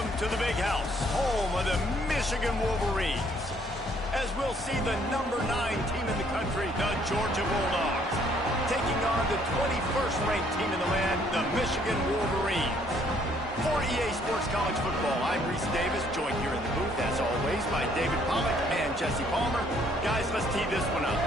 Welcome to the Big House, home of the Michigan Wolverines. As we'll see the #9 team in the country, the Georgia Bulldogs, taking on the 21st ranked team in the land, the Michigan Wolverines. For EA Sports College Football, I'm Reese Davis, joined here in the booth, as always, by David Pollack and Jesse Palmer. Guys, let's tee this one up.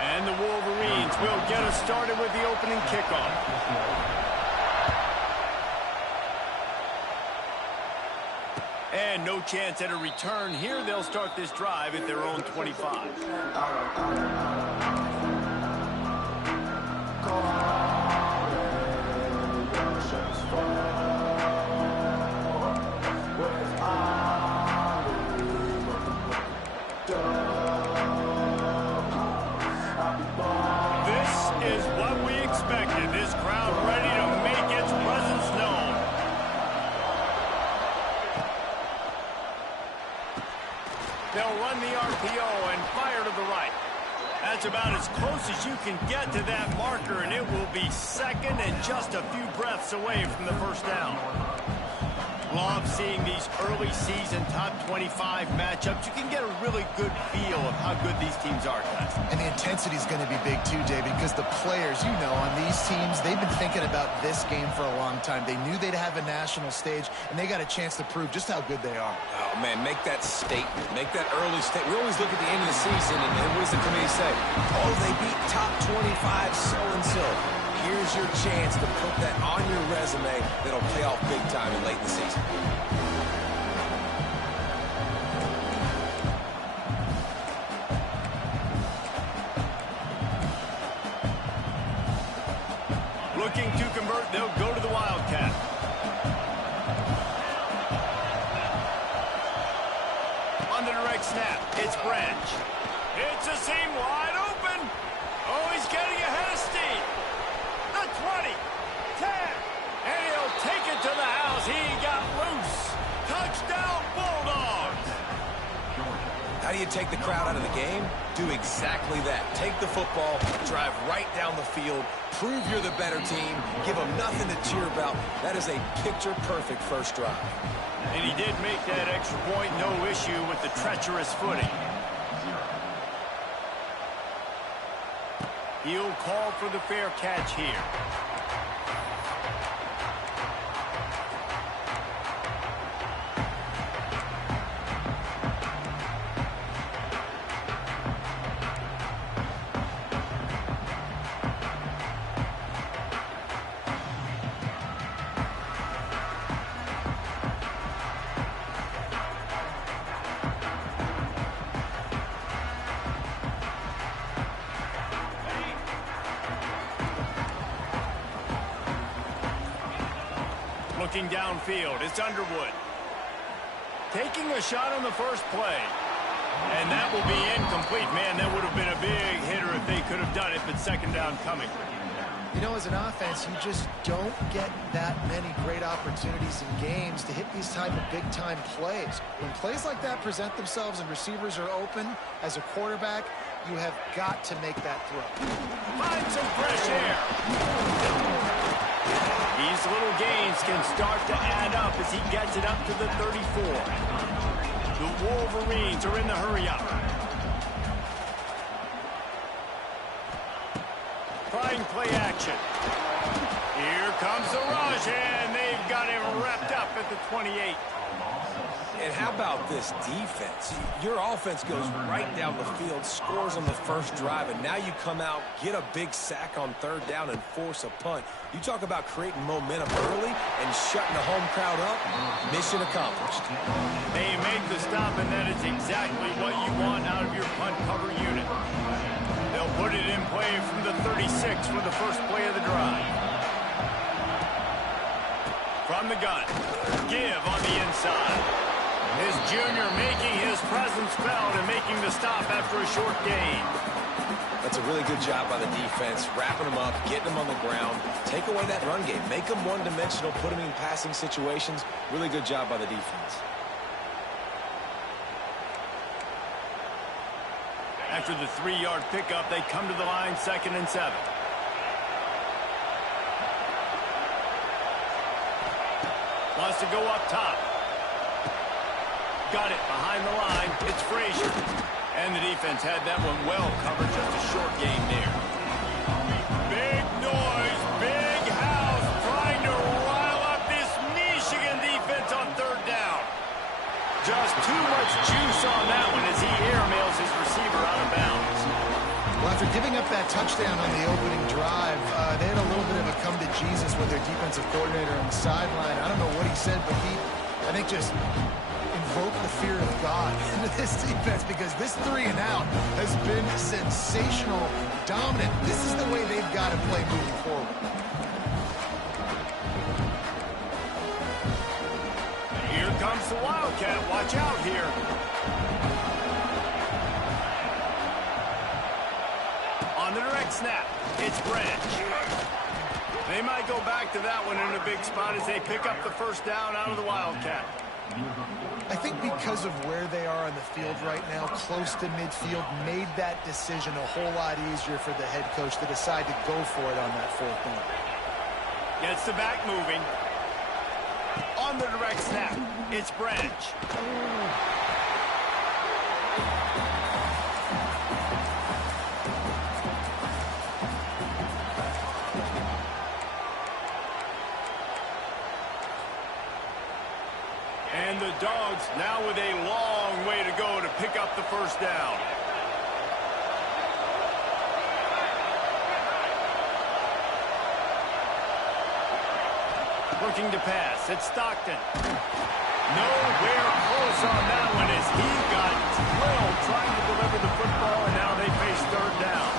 And the Wolverines will get us started with the opening kickoff. And no chance at a return here. They'll start this drive at their own 25. This crowd ready to make its presence known. They'll run the RPO and fire to the right. That's about as close as you can get to that marker, and it will be second and just a few breaths away from the first down. Love seeing these early season top 25 matchups. You can get a really good feel of how good these teams are, guys. And the intensity is going to be big too, David, because the players, you know, on these teams, they've been thinking about this game for a long time. They knew they'd have a national stage, and they got a chance to prove just how good they are. Oh, man, make that statement. Make that early statement. We always look at the end of the season, and what does the committee say? Oh, they beat top 25 so-and-so. Here's your chance to put that on your resume that'll pay off big time and late in the season. Looking to convert, they'll go to the Wildcat. On the direct snap, it's Branch. It's a seam wide open. Oh, he's getting ahead of steam. The 20, 10, and he'll take it to the house. He got loose. Touchdown, Bulldogs. How do you take the crowd out of the game? Do exactly that. Take the football, drive right down the field, prove you're the better team, give them nothing to cheer about. That is a picture-perfect first drive. And he did make that extra point, no issue with the treacherous footing. He'll call for the fair catch here. Looking downfield, it's Underwood. Taking a shot on the first play. And that will be incomplete. Man, that would have been a big hitter if they could have done it, but second down coming. You know, as an offense, you just don't get that many great opportunities in games to hit these type of big-time plays. When plays like that present themselves and receivers are open, as a quarterback, you have got to make that throw. Find some fresh air. These little gains can start to add up as he gets it up to the 34. The Wolverines are in the hurry-up. Trying play action. Here comes the rush, and they've got him wrapped up at the 28. And how about this defense? Your offense goes right down the field, scores on the first drive, and now you come out, get a big sack on third down, and force a punt. You talk about creating momentum early and shutting the home crowd up. Mission accomplished. They make the stop, and that is exactly what you want out of your punt cover unit. They'll put it in play from the 36 for the first play of the drive. From the gun, give on the inside. His junior making his presence felt and making the stop after a short gain. That's a really good job by the defense, wrapping them up, getting them on the ground, take away that run game, make them one-dimensional, put them in passing situations. Really good job by the defense. After the 3-yard pickup, they come to the line 2nd and 7. Wants to go up top. Got it behind the line. It's Frazier. And the defense had that one well covered. Just a short game there. Big noise, big house, trying to rile up this Michigan defense on 3rd down. Just too much juice on that one as he airmails his receiver out of bounds. Well, after giving up that touchdown on the opening drive, they had a little bit of a come to Jesus with their defensive coordinator on the sideline. I don't know what he said, but he, I think, just invoked the fear of God into this defense, because this 3 and out has been sensational, dominant. This is the way they've got to play moving forward. Here comes the Wildcat. Watch out here. On the direct snap, it's Branch. They might go back to that one in a big spot as they pick up the 1st down out of the Wildcat. I think because of where they are on the field right now, close to midfield, made that decision a whole lot easier for the head coach to decide to go for it on that 4th down. Gets the back moving. On the direct snap, it's Branch. And the Dogs now with a long way to go to pick up the 1st down. Looking to pass. It's Stockton. Nowhere close on that one as he got drilled trying to deliver the football, and now they face 3rd down.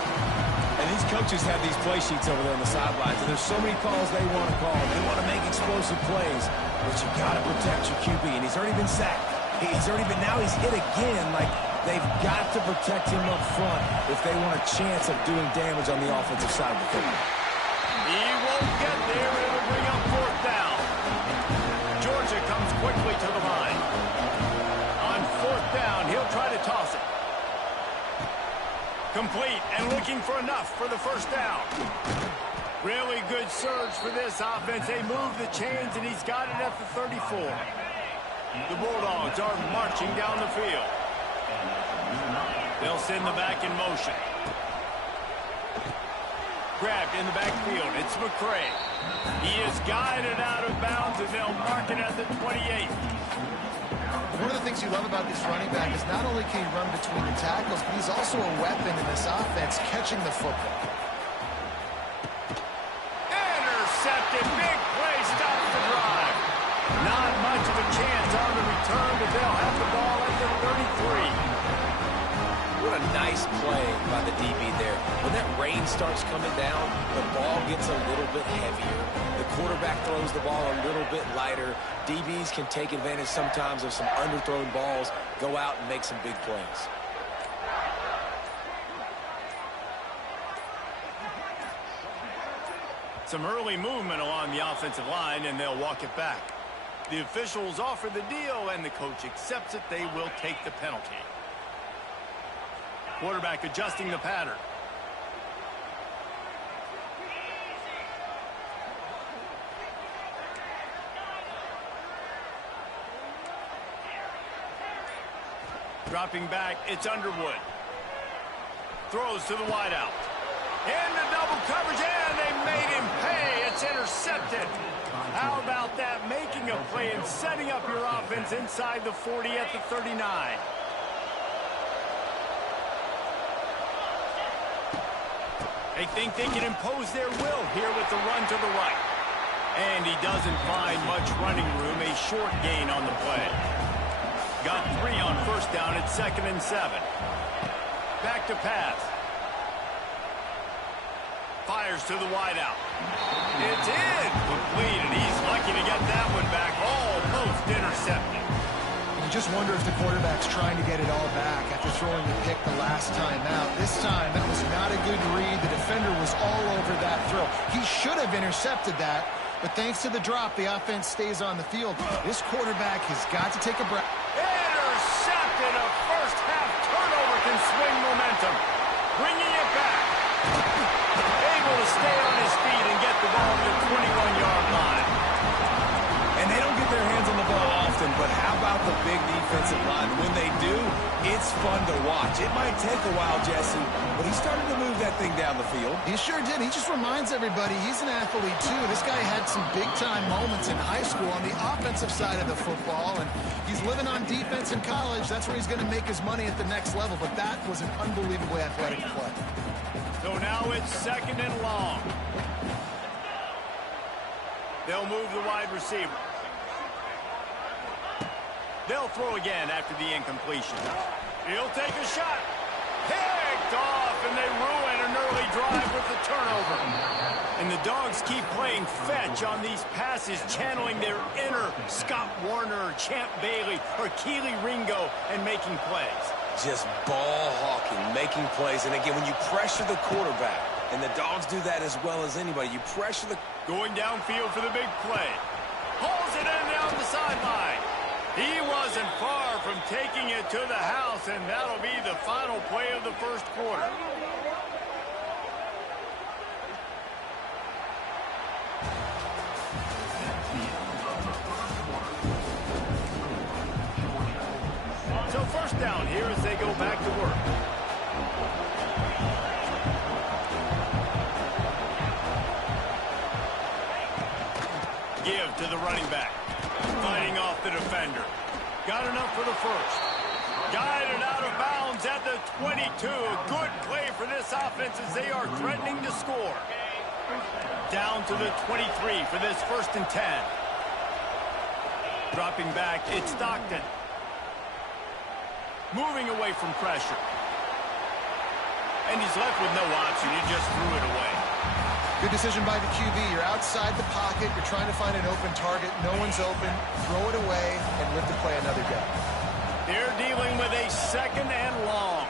And these coaches have these play sheets over there on the sidelines, and there's so many calls they want to call. They want to make explosive plays, but you got to protect your QB, and he's already been sacked. Now he's hit again. Like, they've got to protect him up front if they want a chance of doing damage on the offensive side of the football. He won't get there. It'll bring up 4th down. Georgia comes quickly to the line. On 4th down, he'll try to toss it. Complete and looking for enough for the 1st down. Really good surge for this offense. They move the chains, and he's got it at the 34. The Bulldogs are marching down the field. They'll send the back in motion. Grabbed in the backfield. It's McCray. He is guided out of bounds, and they'll mark it at the 28. One of the things you love about this running back is not only can he run between the tackles, but he's also a weapon in this offense, catching the football. Intercepted. Big play. Stops the drive. Not much of a chance on the return, but they'll have the ball at the 33. What a nice play by the DB there. When that rain starts coming down, the ball gets a little bit heavier. The quarterback throws the ball a little bit lighter. DBs can take advantage sometimes of some underthrown balls, go out and make some big plays. Some early movement along the offensive line, and they'll walk it back. The officials offer the deal, and the coach accepts it. They will take the penalty. Quarterback adjusting the pattern. Dropping back, it's Underwood. Throws to the wideout. Into double coverage, and they made him pay. It's intercepted. How about that? Making a play and setting up your offense inside the 40 at the 39. They think they can impose their will here with the run to the right. And he doesn't find much running room. A short gain on the play. Got 3 on 1st down at 2nd and 7. Back to pass. Fires to the wideout. It's in. Complete, and he's lucky to get that one back. Almost intercepted. You just wonder if the quarterback's trying to get it all back after throwing the pick the last time out. This time, that was not a good read. The defender was all over that throw. He should have intercepted that, but thanks to the drop, the offense stays on the field. This quarterback has got to take a breath. Intercepted. A first half turnover can swing momentum. momentum. Bringing it back. Able to stay on his feet and get the ball to the 21-yard line. And they don't get their hands on the ball often, but how about the big defensive line? When they do, it's fun to watch. It might take a while, Jesse, but he started to move that thing down the field. He sure did. He just reminds everybody he's an athlete, too. This guy had some big-time moments in high school on the offensive side of the football, and he's living on defense in college. That's where he's going to make his money at the next level, but that was an unbelievably athletic play. So now it's 2nd and long. They'll move the wide receiver. They'll throw again after the incompletion. He'll take a shot. Picked off, and they ruin an early drive with the turnover. And the Dogs keep playing fetch on these passes, channeling their inner Scott Warner, or Champ Bailey, or Keely Ringo, and making plays. Just ball hawking, making plays. And again, when you pressure the quarterback, and the Dogs do that as well as anybody, you pressure the... Going downfield for the big play. Hauls it in down the sideline. He wasn't far from taking it to the house, and that'll be the final play of the first quarter. So first down here as they go back to work. Give to the running back. Fighting off the defender. Got enough for the first. Guided out of bounds at the 22. Good play for this offense as they are threatening to score. Down to the 23 for this 1st and 10. Dropping back, it's Stockton. Moving away from pressure. And he's left with no option. He just threw it away. Good decision by the QB. You're outside the pocket. You're trying to find an open target. No one's open. Throw it away and live to play another day. They're dealing with a 2nd and long.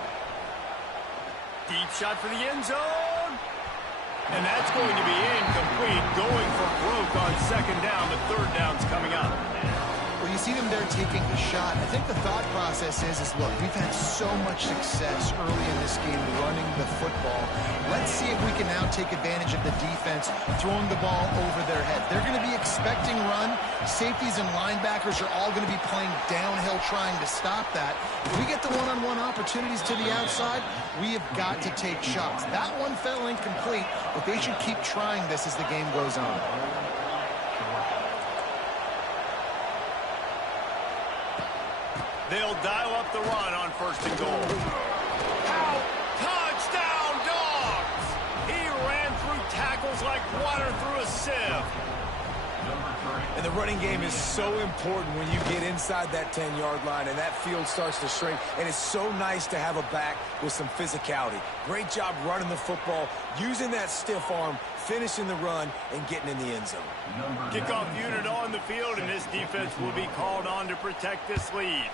Deep shot for the end zone. And that's going to be incomplete. Going for broke on 2nd down. The 3rd down's coming up. Well, you see them there taking the shot. I think the thought process is look, we've had so much success early in this game running the football. Let's see if we can now take advantage of the defense throwing the ball over their head. They're going to be expecting run. Safeties and linebackers are all going to be playing downhill trying to stop that. If we get the one-on-one opportunities to the outside, we have got to take shots. That one fell incomplete, but they should keep trying this as the game goes on. They'll dial up the run on 1st and goal. Touchdown, Dogs! He ran through tackles like water through a sieve. And the running game is so important when you get inside that 10-yard line and that field starts to shrink. And it's so nice to have a back with some physicality. Great job running the football, using that stiff arm, finishing the run, and getting in the end zone. Kickoff unit on the field, and this defense will be called on to protect this lead.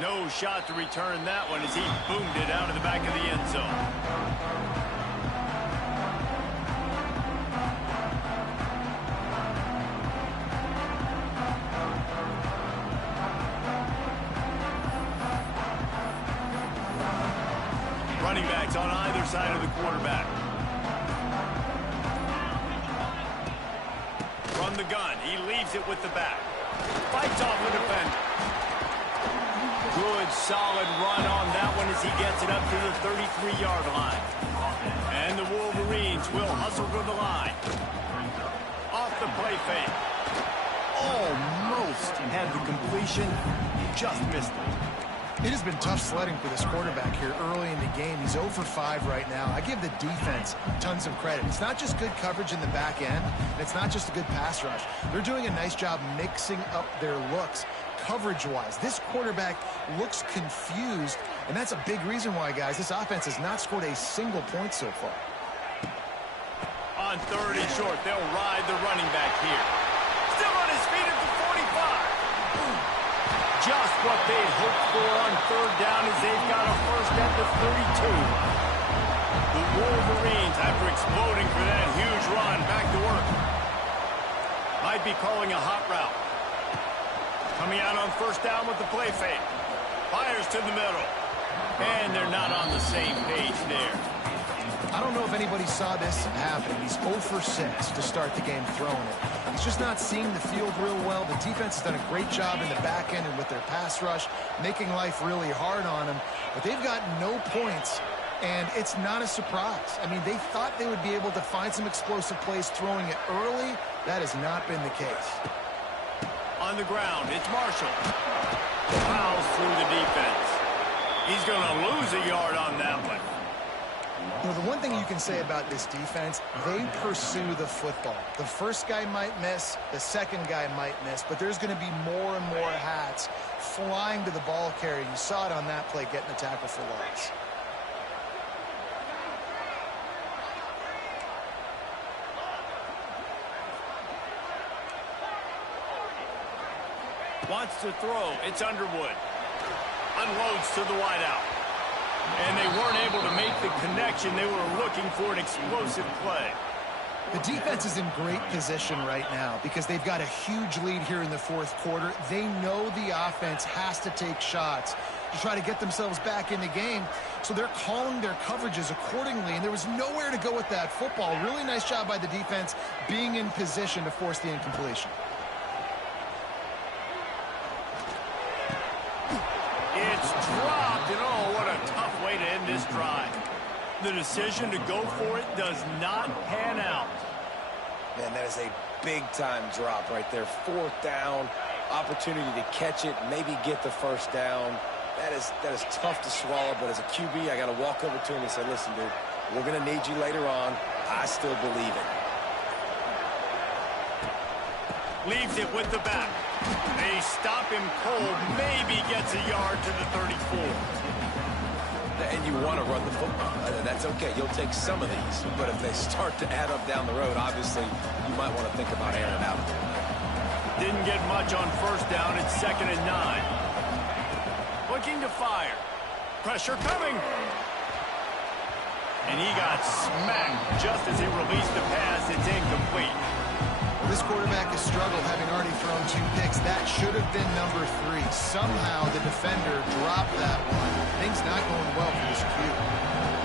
No shot to return that one as he boomed it out of the back of the end zone. Running backs on either side of the quarterback. Run the gun. He leaves it with the back. Fights off the defender. Good, solid run on that one as he gets it up to the 33-yard line. And the Wolverines will hustle to the line. Off the play fake. Almost had the completion. Just missed it. It has been tough sledding for this quarterback here early in the game. He's 0 for 5 right now. I give the defense tons of credit. It's not just good coverage in the back end, and it's not just a good pass rush. They're doing a nice job mixing up their looks coverage-wise. This quarterback looks confused, and that's a big reason why, guys, this offense has not scored a single point so far. On 3rd and short, they'll ride the running back here. Still on his feet at the 45. Just what they'd hoped for on 3rd down as they've got a first at the 32. The Wolverines, after exploding for that huge run, back to work. Might be calling a hot route. Coming out on 1st down with the play fake. Fires to the middle. And they're not on the same page there. I don't know if anybody saw this happen. He's 0 for 6 to start the game throwing it. He's just not seeing the field real well. The defense has done a great job in the back end and with their pass rush, making life really hard on him. But they've got no points, and it's not a surprise. I mean, they thought they would be able to find some explosive plays throwing it early. That has not been the case. On the ground, it's Marshall. Fouls through the defense. He's going to lose a yard on that one. You know, the one thing you can say about this defense, they pursue the football. The first guy might miss, the second guy might miss, but there's going to be more and more hats flying to the ball carrier. You saw it on that play, getting the tackle for loss. Wants to throw. It's Underwood. Unloads to the wideout. And they weren't able to make the connection. They were looking for an explosive play. The defense is in great position right now because they've got a huge lead here in the fourth quarter. They know the offense has to take shots to try to get themselves back in the game. So they're calling their coverages accordingly, and there was nowhere to go with that football. Really nice job by the defense being in position to force the incompletion. It's dropped, and oh, what a tough way to end this drive. The decision to go for it does not pan out. Man, that is a big-time drop right there. Fourth down, opportunity to catch it, maybe get the first down. That is tough to swallow, but as a QB, I got to walk over to him and say, listen, dude, we're going to need you later on. I still believe it. Leaves it with the back. They stop him cold, maybe gets a yard to the 34. And you want to run the football. That's okay. You'll take some of these. But if they start to add up down the road, obviously, you might want to think about airing it out. Didn't get much on first down. It's 2nd and 9. Looking to fire. Pressure coming. And he got smacked just as he released the pass. It's incomplete. This quarterback has struggled, having already thrown 2 picks. That should have been number 3. Somehow the defender dropped that one. Things not going well for this Q.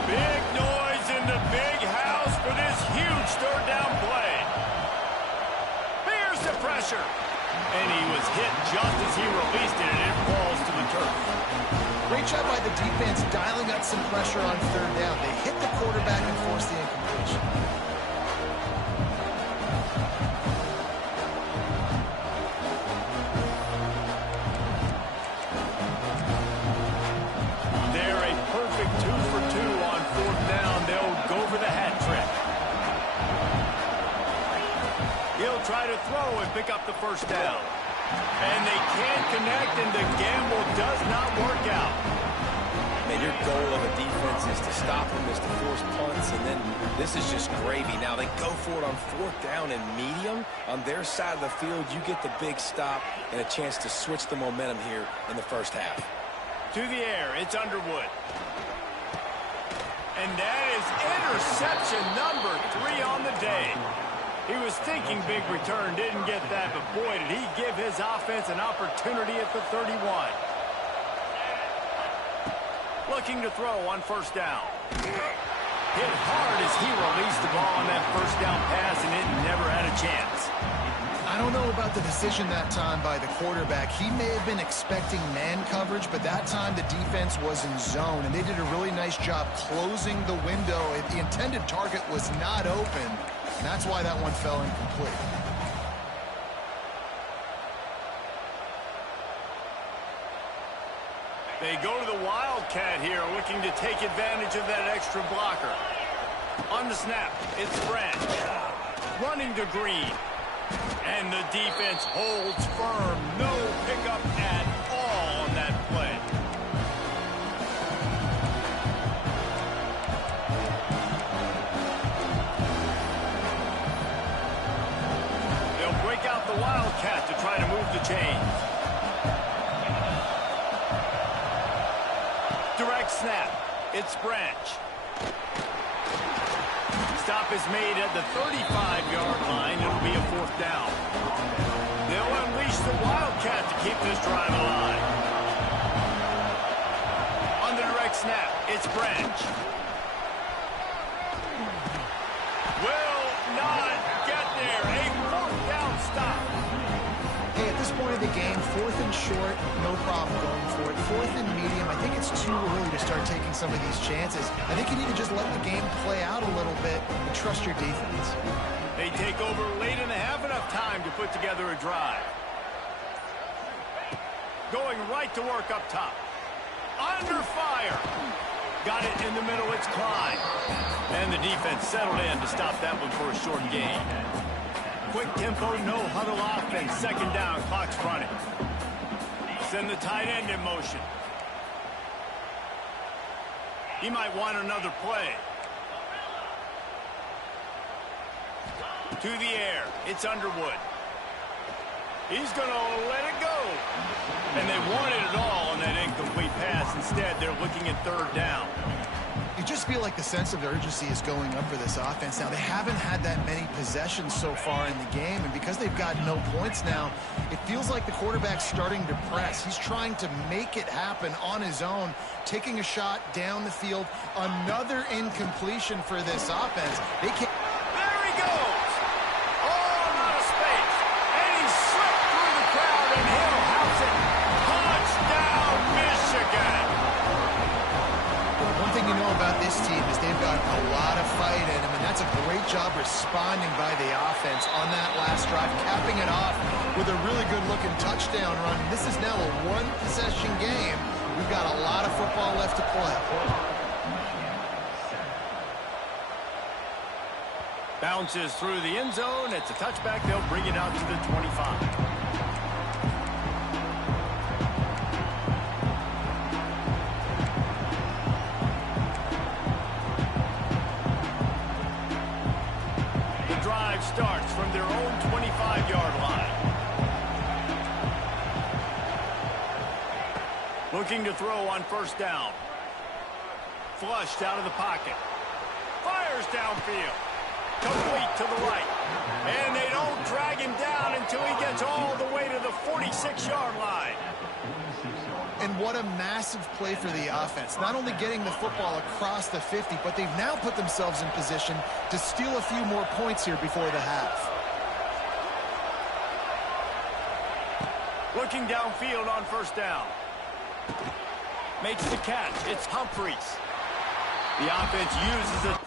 Big noise in the big house for this huge third down play. Here's the pressure. And he was hit just as he released it, and it falls to the turf. Great job by the defense dialing up some pressure on third down. They hit the quarterback and forced the incompletion. Try to throw and pick up the first down. And they can't connect, and the gamble does not work out. Man, your goal of a defense is to stop them, is to force punts, and then this is just gravy. Now they go for it on 4th down and medium. On their side of the field, you get the big stop and a chance to switch the momentum here in the first half. To the air, it's Underwood. And that is interception number 3 on the day. He was thinking big return, didn't get that, but boy, did he give his offense an opportunity at the 31. Looking to throw on first down. Hit hard as he released the ball on that first down pass, and it never had a chance. I don't know about the decision that time by the quarterback. He may have been expecting man coverage, but that time the defense was in zone, and they did a really nice job closing the window. The intended target was not open. And that's why that one fell incomplete. They go to the Wildcat here, looking to take advantage of that extra blocker. On the snap, it's Branch. Running to Green. And the defense holds firm. No pickup at all on that play. Out the Wildcat to try to move the chains. Direct snap. It's Branch. Stop is made at the 35-yard line. It'll be a 4th down. They'll unleash the Wildcat to keep this drive alive. snap. It's Branch. Will not get there. A fourth down stop. Hey, at this point of the game, 4th and short, no problem going for it. 4th and medium, I think it's too early to start taking some of these chances. I think you need to just let the game play out a little bit and trust your defense. They take over late and have enough time to put together a drive. Going right to work up top. Under fire. Got it in the middle, it's Klein. And the defense settled in to stop that one for a short gain. Quick tempo, no huddle offense. 2nd down, clock's running. Send the tight end in motion. He might want another play. To the air, it's Underwood. He's going to let it go. And they wanted it all on that incomplete pass. Instead, they're looking at 3rd down. You just feel like the sense of urgency is going up for this offense. Now, they haven't had that many possessions so far in the game, and because they've got no points now, it feels like the quarterback's starting to press. He's trying to make it happen on his own, taking a shot down the field. Another incompletion for this offense. They can't. There he goes! Oh, out of space. And he slipped through the crowd, and he'll house it. Touchdown, Michigan! One thing you know about this team is they've got a lot of fight in them, and that's a great job responding by the offense on that last drive, capping it off with a really good-looking touchdown run. This is now a one-possession game. We've got a lot of football left to play. Bounces through the end zone. It's a touchback. They'll bring it out to the 25. Starts from their own 25-yard line. Looking to throw on 1st down. Flushed out of the pocket. Fires downfield. Complete to the right. And they don't drag him down until he gets all the way to the 46-yard line. And what a massive play for the offense. Not only getting the football across the 50, but they've now put themselves in position to steal a few more points here before the half. Looking downfield on 1st down. Makes the catch. It's Humphreys. The offense uses it.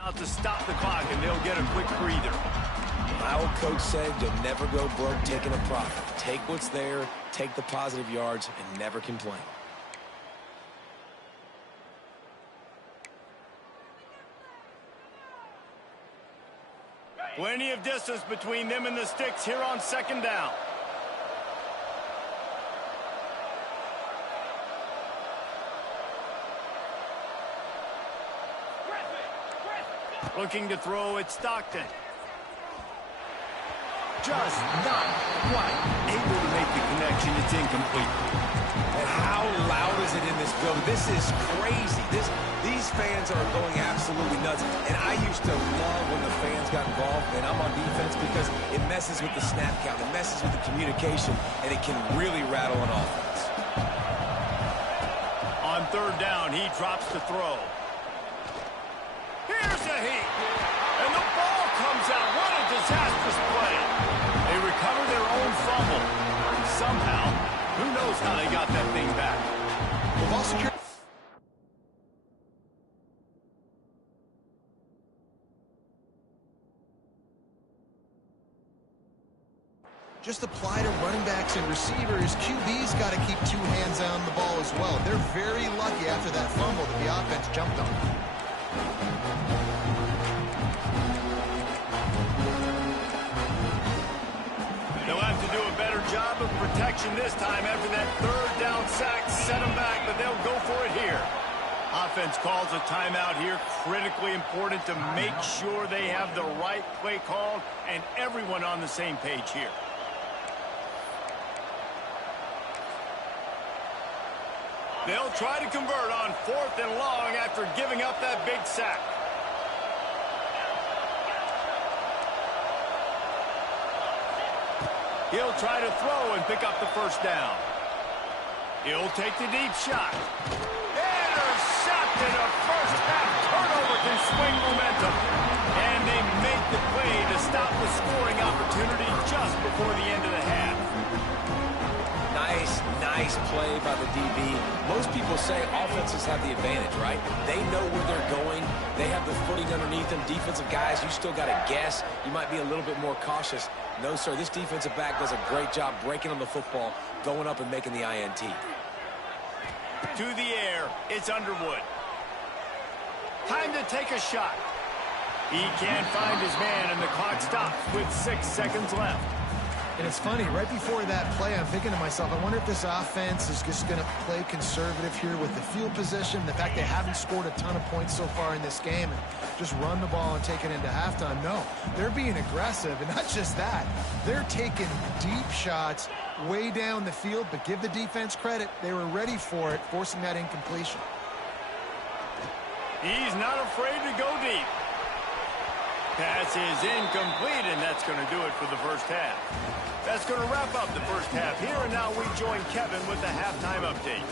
Out to stop the clock, and they'll get a quick breather. My old coach said you'll never go broke taking a profit. Take what's there, take the positive yards, and never complain. Plenty of distance between them and the sticks here on 2nd down. Looking to throw at Stockton. Just not quite able to make the connection. It's incomplete. And how loud is it in this building? This is crazy. These fans are going absolutely nuts. And I used to love when the fans got involved, and I'm on defense, because it messes with the snap count, it messes with the communication, and it can really rattle an offense. On third down, he drops to throw. Here's a heat. And the ball comes out. What a disastrous play. They recover their own fumble. Somehow, who knows how they got that thing back. The ball secure. Just apply to running backs and receivers. QB's got to keep two hands on the ball as well. They're very lucky after that fumble that the offense jumped on. They'll have to do a better job of protection this time after that third down sack set them back, but they'll go for it here. Offense calls a timeout here. Critically important to make sure they have the right play called and everyone on the same page here. They'll try to convert on 4th and long after giving up that big sack. He'll try to throw and pick up the first down. He'll take the deep shot. Intercepted. A first-half turnover can swing momentum. And they make the play to stop the scoring opportunity just before the end of the half. Nice play by the DB. Most people say offenses have the advantage, right? They know where they're going. They have the footing underneath them. Defensive guys, you still got to guess. You might be a little bit more cautious. No, sir, this defensive back does a great job breaking on the football, going up and making the INT. To the air, it's Underwood. Time to take a shot. He can't find his man, and the clock stops with 6 seconds left. And it's funny, right before that play, I'm thinking to myself, I wonder if this offense is just going to play conservative here with the field position, the fact they haven't scored a ton of points so far in this game, and just run the ball and take it into halftime. No, they're being aggressive, and not just that. They're taking deep shots way down the field, but give the defense credit. They were ready for it, forcing that incompletion. He's not afraid to go deep. Pass is incomplete, and that's going to do it for the first half. That's going to wrap up the first half here, and now we join Kevin with the halftime update.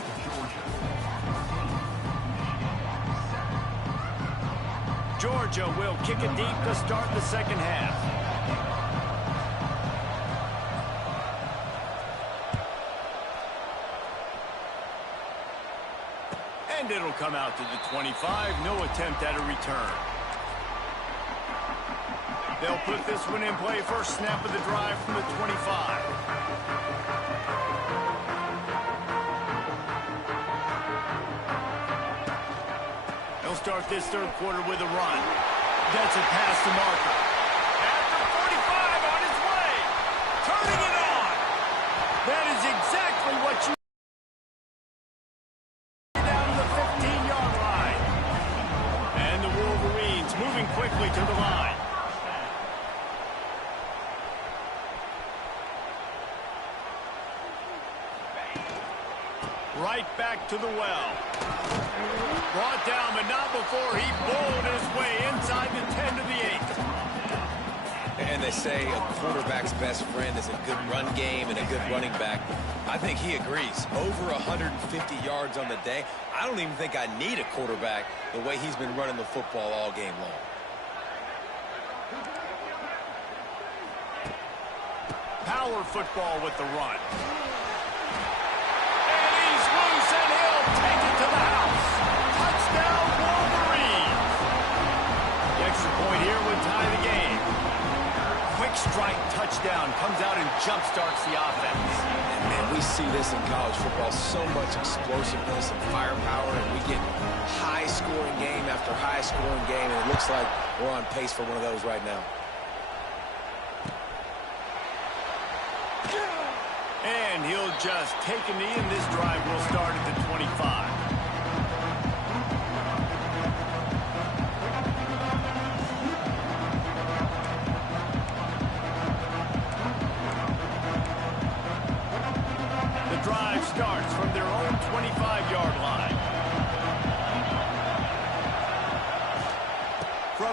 Georgia will kick it deep to start the second half. And it'll come out to the 25. No attempt at a return. They'll put this one in play. First snap of the drive from the 25. They'll start this third quarter with a run. Gets it past the marker. At the 45 on his way. Turning it on. That is exactly what you down to the 15-yard line. And the Wolverines moving quickly to the line. Right back to the well. Brought down, but not before he bowled his way inside the 10 to the 8. And they say a quarterback's best friend is a good run game and a good running back. I think he agrees. Over 150 yards on the day. I don't even think I need a quarterback the way he's been running the football all game long. Power football with the run. And he'll take it to the house. Touchdown, Wolverines. The extra point here would tie the game. Quick strike touchdown comes out and jumpstarts the offense. And we see this in college football, so much explosiveness and firepower, and we get high-scoring game after high-scoring game, and it looks like we're on pace for one of those right now. And he'll just take a knee, and this drive will start at the 25.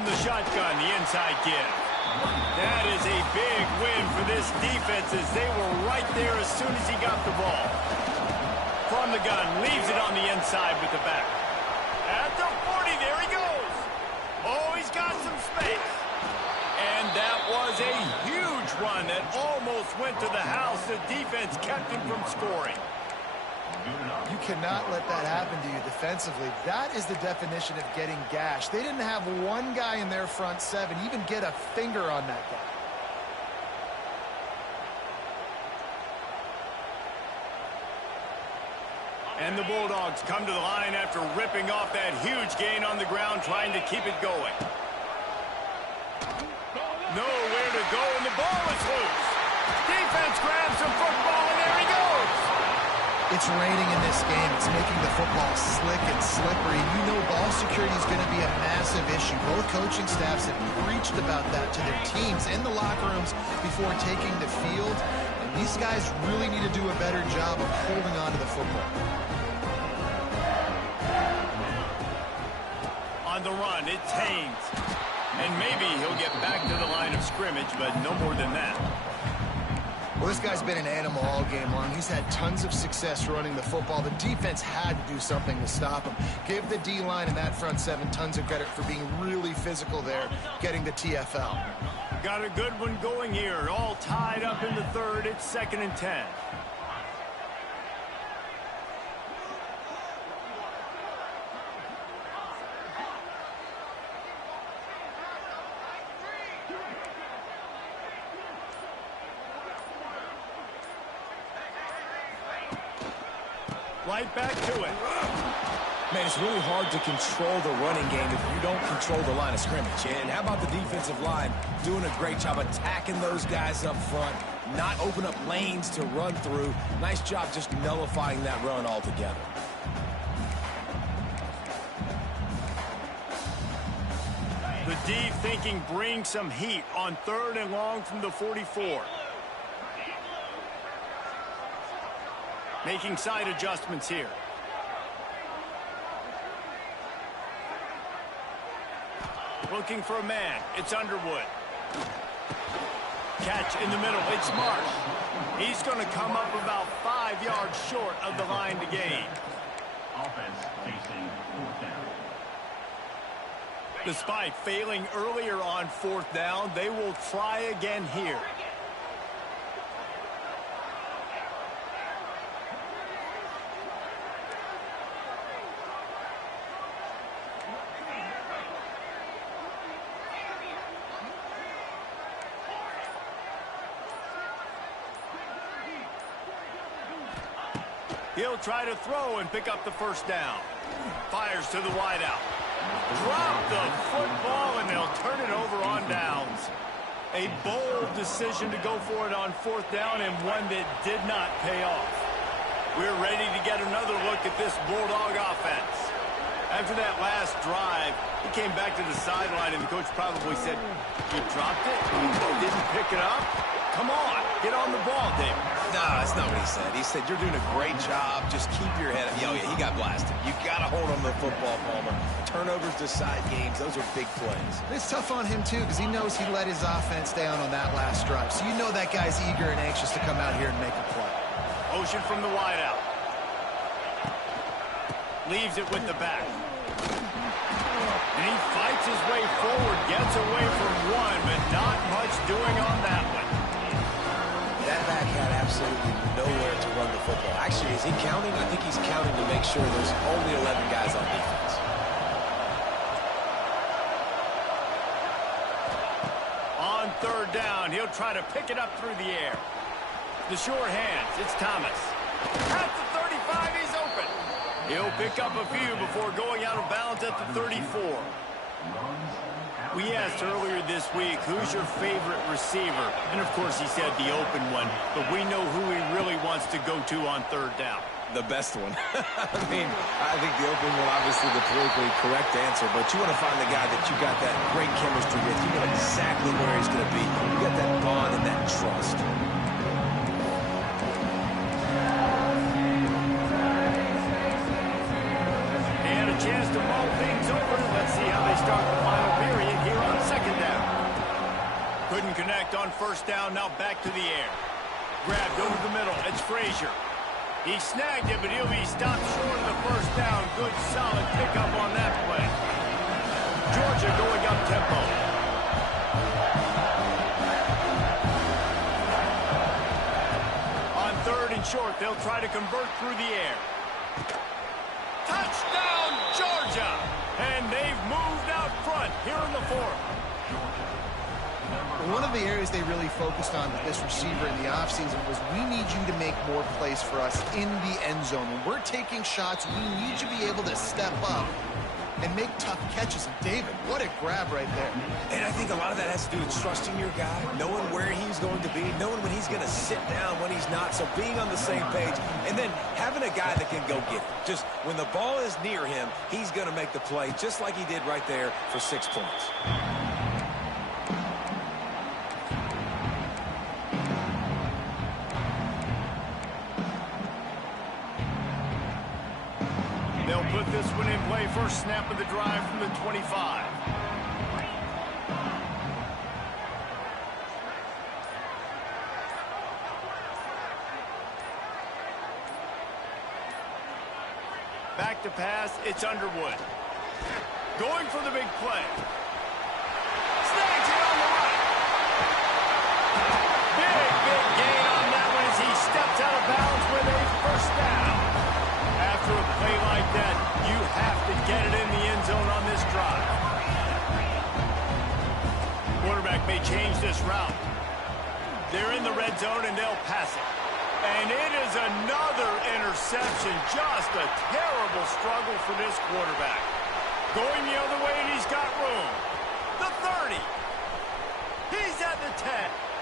from the shotgun, the inside give. That is a big win for this defense as they were right there as soon as he got the ball. From the gun, leaves it on the inside with the back. At the 40, there he goes. Oh, he's got some space. And that was a huge run that almost went to the house. The defense kept him from scoring. You cannot let that happen to you defensively. That is the definition of getting gashed. They didn't have one guy in their front seven even get a finger on that guy. And the Bulldogs come to the line after ripping off that huge gain on the ground, trying to keep it going. Nowhere to go, and the ball is loose. Defense grabs some football, and there he goes. It's raining in this game. It's making the football slick and slippery. You know ball security is going to be a massive issue. Both coaching staffs have preached about that to their teams in the locker rooms before taking the field. And these guys really need to do a better job of holding on to the football. On the run, it's Haynes. And maybe he'll get back to the line of scrimmage, but no more than that. Well, this guy's been an animal all game long. He's had tons of success running the football. The defense had to do something to stop him. Give the D-line and that front seven tons of credit for being really physical there, getting the TFL. Got a good one going here. All tied up in the third. It's 2nd and 10. Right back to it. Man, it's really hard to control the running game if you don't control the line of scrimmage. And how about the defensive line doing a great job attacking those guys up front, not open up lanes to run through. Nice job just nullifying that run altogether. The D thinking bring some heat on 3rd and long from the 44. Making side adjustments here. Looking for a man. It's Underwood. Catch in the middle. It's Marsh. He's going to come up about 5 yards short of the line to gain. Offense facing 4th down. Despite failing earlier on 4th down, they will try again here. He'll try to throw and pick up the 1st down. Fires to the wideout. Drop the football, and they'll turn it over on downs. A bold decision to go for it on 4th down, and one that did not pay off. We're ready to get another look at this Bulldog offense. After that last drive, he came back to the sideline, and the coach probably said, "You dropped it? You didn't pick it up? Come on, get on the ball, David." No, that's not what he said. He said, you're doing a great job. Just keep your head up. Oh, yeah, he got blasted. You got to hold on to the football, Palmer. Turnovers decide games. Those are big plays. It's tough on him, too, because he knows he let his offense down on that last drive. So you know that guy's eager and anxious to come out here and make a play. Motion from the wideout. Leaves it with the back. And he fights his way forward, gets away from one, but not much doing on that one. That back had absolutely nowhere to run the football. Actually, is he counting? I think he's counting to make sure there's only 11 guys on defense. On 3rd down, he'll try to pick it up through the air. The short hands, it's Thomas. At the 35, he's open. He'll pick up a few before going out of bounds at the 34. We asked earlier this week, who's your favorite receiver? And, of course, he said the open one. But we know who he really wants to go to on 3rd down. The best one. I mean, I think the open one, obviously the politically correct answer. But you want to find the guy that you got that great chemistry with. You know exactly where he's going to be. You got that bond and that trust. They had a chance to mull things over. Let's see how they start the final period here Second down. Couldn't connect on first down. Now back to the air. Grabbed over the middle. It's Frazier. He snagged it, but he'll be stopped short of the first down. Good, solid pickup on that play. Georgia going up tempo. On third and short, they'll try to convert through the air. Touchdown, Georgia! And they've moved out front here in the fourth. One of the areas they really focused on with this receiver in the offseason was we need you to make more plays for us in the end zone. When we're taking shots, we need you to be able to step up and make tough catches. And David, what a grab right there. And I think a lot of that has to do with trusting your guy, knowing where he's going to be, knowing when he's going to sit down, when he's not, so being on the same page, and then having a guy that can go get it. Just when the ball is near him, he's going to make the play just like he did right there for 6 points. They'll put this one in play. First snap of the drive from the 25. Back to pass, it's Underwood. Going for the big play. Snags it on the right. Big gain on that one as he steps out of bounds with a first down. After a play like that, you have to get it in the end zone on this drive. Quarterback may change this route. They're in the red zone and they'll pass it. And it is another interception. Just a terrible struggle for this quarterback. Going the other way and he's got room. The 30. He's at the 10.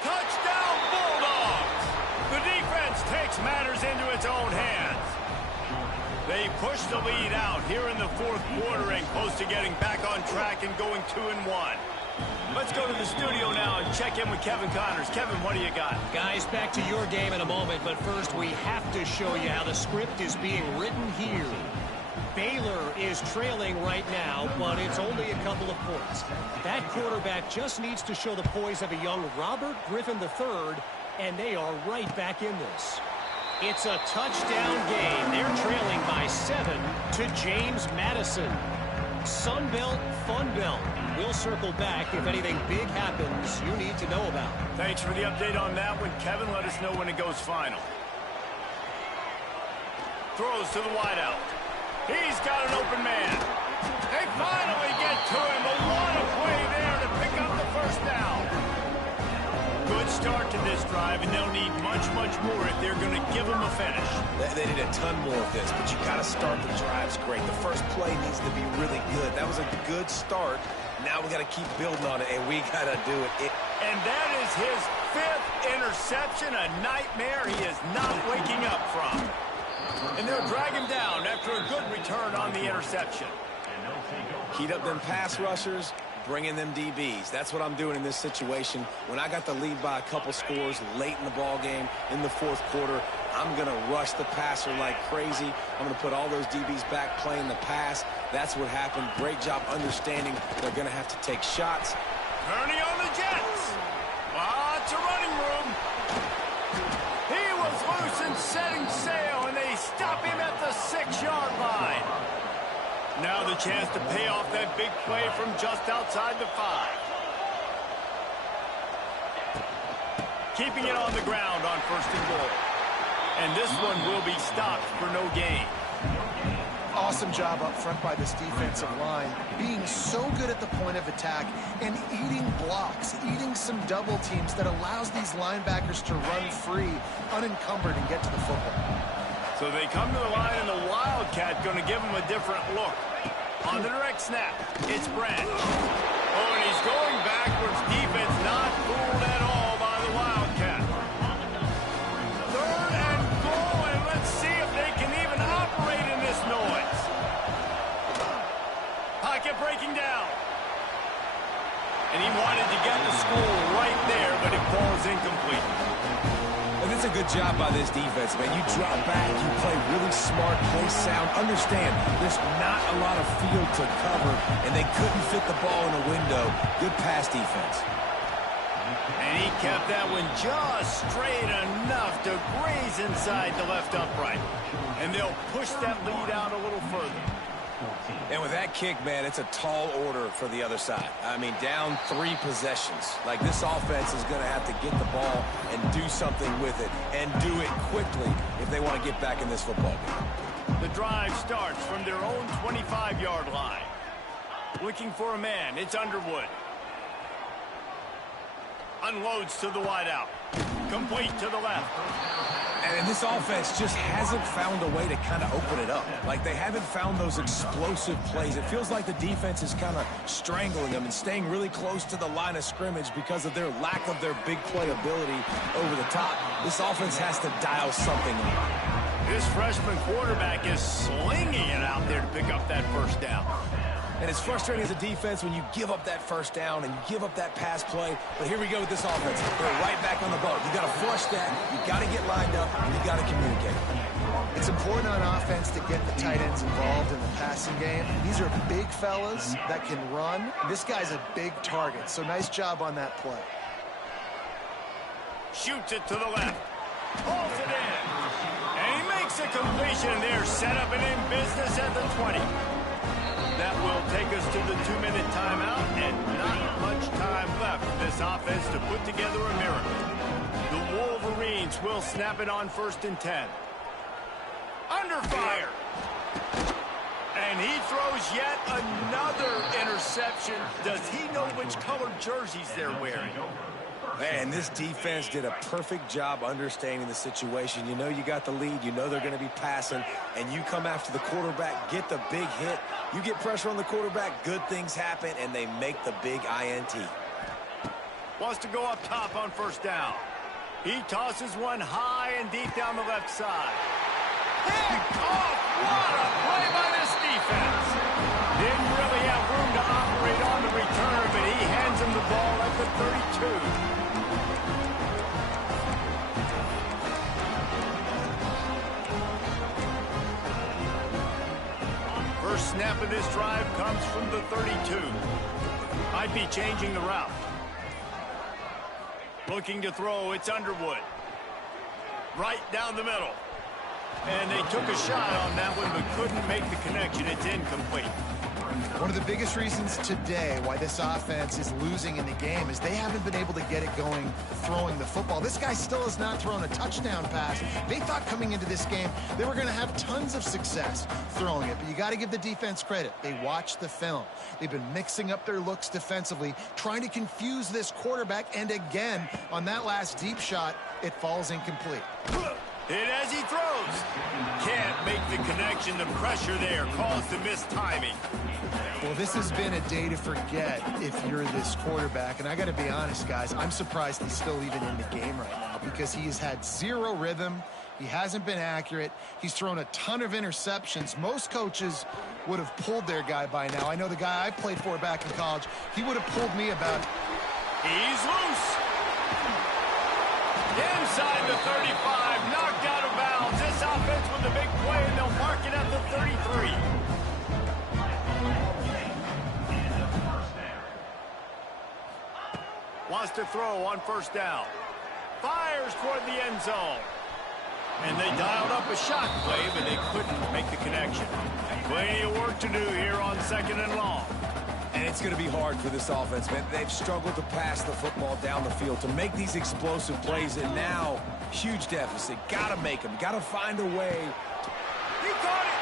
Touchdown Bulldogs. The defense takes matters into its own hands. They push the lead out here in the fourth quarter and close to getting back on track and going 2-1. Let's go to the studio now and check in with Kevin Connors. Kevin, what do you got? Guys, back to your game in a moment, but first we have to show you how the script is being written here. Baylor is trailing right now, but it's only a couple of points. That quarterback just needs to show the poise of a young Robert Griffin III, and they are right back in this. It's a touchdown game. They're trailing by 7 to James Madison. Sunbelt, Funbelt. We'll circle back if anything big happens you need to know about. Thanks for the update on that one, Kevin. Let us know when it goes final. Throws to the wideout. He's got an open man. They finally get to him. But what a play there to pick up the first down. Good start to this drive, and they'll need much more if they're going to give them a finish. They need a ton more of this, but you got to start the drives great. The first play needs to be really good. That was a good start. Now we got to keep building on it, and we got to do it. And that is his 5th interception, a nightmare he is not waking up from. And they'll drag him down after a good return on the interception. Heat up them pass rushers, bring in them DBs. That's what I'm doing in this situation. When I got the lead by a couple scores late in the ball game in the fourth quarter, I'm going to rush the passer like crazy. I'm going to put all those DBs back playing the pass. That's what happened. Great job understanding they're going to have to take shots. Turning on the Jets. Lots of running room. He was loose and setting sail, and they stop him at the 6-yard line. Now the chance to pay off that big play from just outside the 5. Keeping it on the ground on 1st and goal. And this one will be stopped for no gain. Awesome job up front by this defensive line, being so good at the point of attack and eating blocks, eating some double teams that allows these linebackers to run free, unencumbered, and get to the football. So they come to the line, and the Wildcat going to give them a different look. On the direct snap, it's Branch. Oh, and he's going backwards. Defense not fooled at all by the Wildcat. 3rd and goal, and let's see if they can even operate in this noise. Pocket breaking down. And he wanted to get the score right there, but it falls incomplete. And it's a good job by this defense, man. You drop back, you play really smart, play sound. Understand, there's not a lot of field to cover, and they couldn't fit the ball in a window. Good pass defense. And he kept that one just straight enough to graze inside the left upright. And they'll push that lead out a little further. And with that kick, man, it's a tall order for the other side. I mean, down 3 possessions. Like, this offense is going to have to get the ball and do something with it, and do it quickly if they want to get back in this football game. The drive starts from their own 25-yard line. Looking for a man. It's Underwood. Unloads to the wideout. Complete to the left. And this offense just hasn't found a way to kind of open it up. Like, they haven't found those explosive plays. It feels like the defense is kind of strangling them and staying really close to the line of scrimmage because of their lack of their big play ability over the top. This offense has to dial something up. This freshman quarterback is slinging it out there to pick up that first down. And it's frustrating as a defense when you give up that first down and you give up that pass play. But here we go with this offense. They're right back on the boat. You got to flush that. You got to get lined up. And you got to communicate. It's important on offense to get the tight ends involved in the passing game. These are big fellas that can run. This guy's a big target, so nice job on that play. Shoots it to the left. Pulls it in. And he makes a completion there. Set up and in business at the 20. That will take us to the 2-minute timeout, and not much time left for this offense to put together a miracle. The Wolverines will snap it on 1st and 10. Under fire. And he throws yet another interception. Does he know which colored jerseys they're wearing? Man, this defense did a perfect job understanding the situation. You know you got the lead. You know they're going to be passing. And you come after the quarterback, get the big hit. You get pressure on the quarterback, good things happen, and they make the big INT. Wants to go up top on 1st down. He tosses one high and deep down the left side. Picked off! What a play by this defense! Didn't really have room to operate on the return, but he hands him the ball at the 32. First snap of this drive comes from the 32. Might be changing the route. Looking to throw, it's Underwood. Right down the middle. And they took a shot on that one, but couldn't make the connection. It's incomplete. One of the biggest reasons today why this offense is losing in the game is they haven't been able to get it going throwing the football. This guy still has not thrown a touchdown pass. They thought coming into this game they were going to have tons of success throwing it, but you got to give the defense credit. They watched the film. They've been mixing up their looks defensively, trying to confuse this quarterback, and again, on that last deep shot, it falls incomplete. Hit as he throws. Can't make the connection. The pressure there caused the missed timing. Well, this has been a day to forget if you're this quarterback. And I got to be honest, guys, I'm surprised he's still even in the game right now because he has had zero rhythm. He hasn't been accurate. He's thrown a ton of interceptions. Most coaches would have pulled their guy by now. I know the guy I played for back in college, he would have pulled me about. He's loose. Inside the 35, knocked out of bounds. This offense with a big play, and they'll mark it at the 33. Wants to throw on 1st down. Fires toward the end zone. And they dialed up a shot play, but they couldn't make the connection. Plenty of work to do here on 2nd and long. And it's going to be hard for this offense, man. They've struggled to pass the football down the field, to make these explosive plays, and now, huge deficit. Got to make them. Got to find a way. He caught it!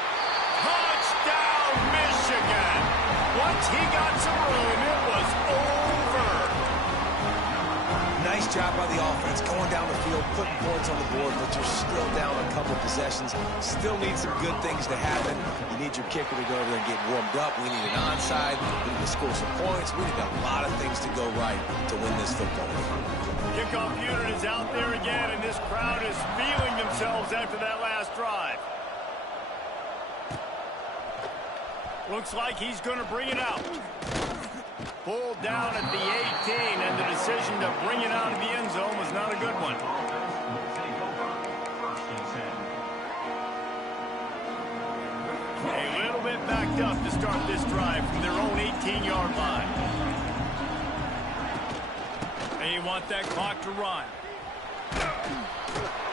Touchdown, Michigan! Once he got some room, it was over. Nice job by the offense, going down the field, putting points on the board, but you're still down a couple possessions. Still need some good things to happen. You need your kicker to go over there and get warmed up. We need an onside. We need to score some points. We need a lot of things to go right to win this football game. Kickoff unit is out there again, and this crowd is feeling themselves after that last drive. Looks like he's going to bring it out. Pulled down at the 18, and the decision to bring it out of the end zone was not a good one. went backed up to start this drive from their own 18-yard line. They want that clock to run.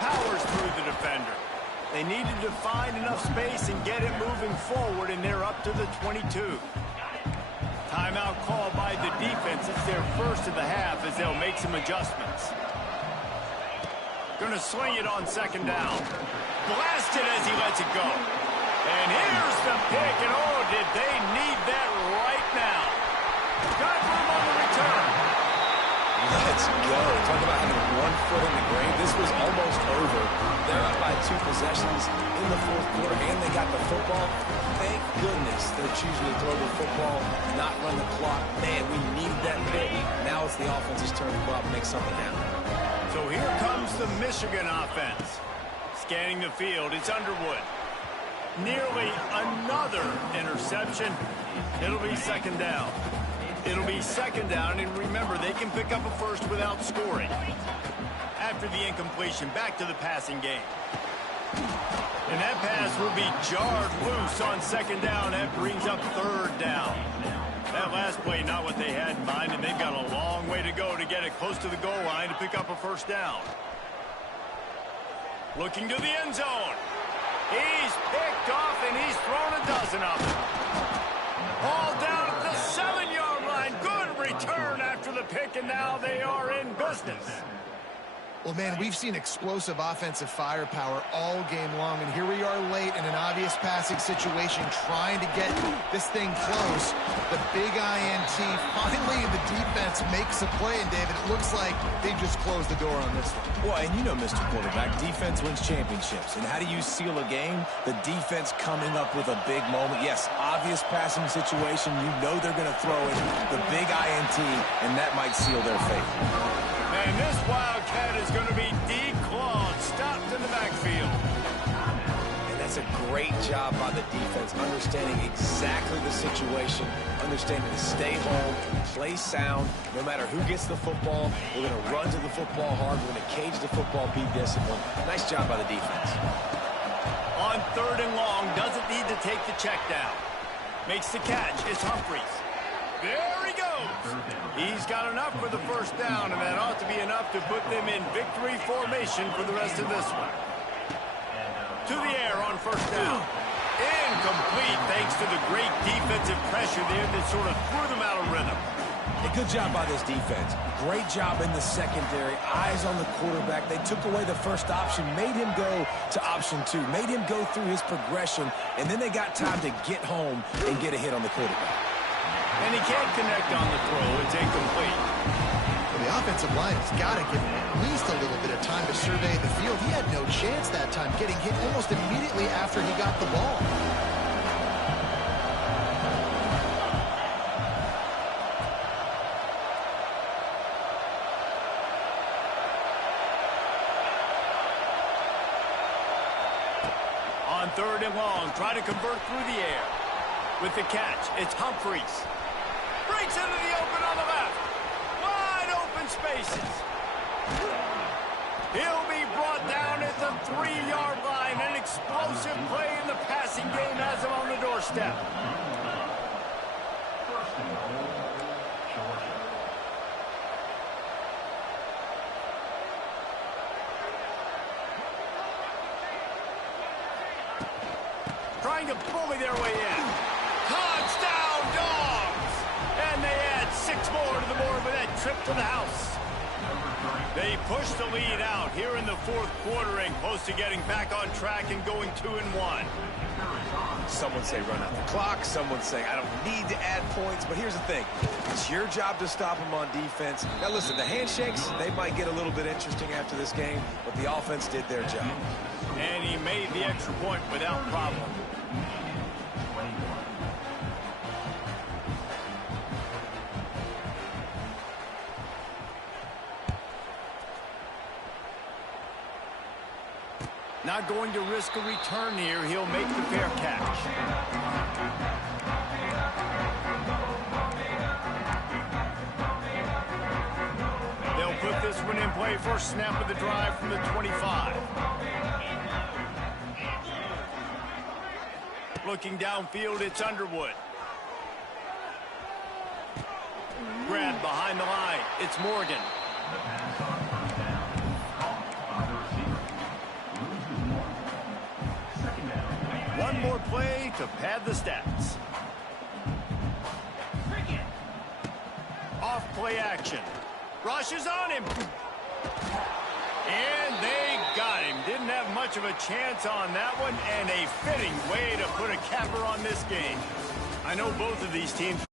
Powers through the defender. They needed to find enough space and get it moving forward, and they're up to the 22. Timeout called by the defense. It's their first of the half as they'll make some adjustments. Going to swing it on second down. Blasted as he lets it go. And here's the pick, and oh, did they need that right now. Got room on the return. Let's go. Talk about having one foot in the grave. This was almost over. They're up by 2 possessions in the fourth quarter, and they got the football. Thank goodness they're choosing to throw the football, not run the clock. Man, we need that pick. Now it's the offense's turn to go out and make something happen. So here comes the Michigan offense. Scanning the field, it's Underwood. Nearly another interception. It'll be second down. It'll be second down, and remember, they can pick up a first without scoring. After the incompletion, back to the passing game. And that pass will be jarred loose on second down. That brings up third down. That last play, not what they had in mind, and they've got a long way to go to get it close to the goal line to pick up a first down. Looking to the end zone. He's picked off, and he's thrown a dozen of them. All down at the 7-yard line. Good return after the pick, and now they are in business. Well, man, we've seen explosive offensive firepower all game long, and here we are late in an obvious passing situation trying to get this thing close. The big INT, finally the defense makes a play, and David, it looks like they just closed the door on this one. Well, and you know, Mr. Quarterback, defense wins championships. And how do you seal a game? The defense coming up with a big moment. Yes, obvious passing situation. You know they're going to throw it. The big INT, and that might seal their fate. And this Wildcat is going to be declawed, stopped in the backfield. And that's a great job by the defense, understanding exactly the situation, understanding to stay home, play sound. No matter who gets the football, we're going to run to the football hard. We're going to cage the football, be disciplined. Nice job by the defense. On third and long, doesn't need to take the check down. Makes the catch. It's Humphries. There he goes. He's got enough for the first down, and that ought to be enough to put them in victory formation for the rest of this one. To the air on first down. Incomplete thanks to the great defensive pressure there that sort of threw them out of rhythm. A good job by this defense. Great job in the secondary. Eyes on the quarterback. They took away the first option, made him go to option 2, made him go through his progression, and then they got time to get home and get a hit on the quarterback. And he can't connect on the throw. It's incomplete. Well, the offensive line has got to give him at least a little bit of time to survey the field. He had no chance that time, getting hit almost immediately after he got the ball. On third and long, try to convert through the air. With the catch, it's Humphries. Breaks into the open on the left. Wide open spaces. He'll be brought down at the 3-yard line. An explosive play in the passing game has him on the doorstep. First and goal, Georgia. Trying to bully their way in. Touchdown, Dogs! And they add 6 more to the board with that trip to the house. They push the lead out here in the fourth quarter and close to getting back on track and going 2-1. Someone say run out the clock. Someone say I don't need to add points. But here's the thing. It's your job to stop them on defense. Now listen, the handshakes, they might get a little bit interesting after this game, but the offense did their job. And he made the extra point without problem. Not going to risk a return here. He'll make the fair catch. They'll put this one in play. First snap of the drive from the 25. Looking downfield, it's Underwood. Grab behind the line. It's Morgan. The pass on first down is caught by the receiver. Loses one. Second down. One more play to pad the stats. Off play action. Rushes on him. And they got him. Didn't have much of a chance on that one, and a fitting way to put a capper on this game. I know both of these teams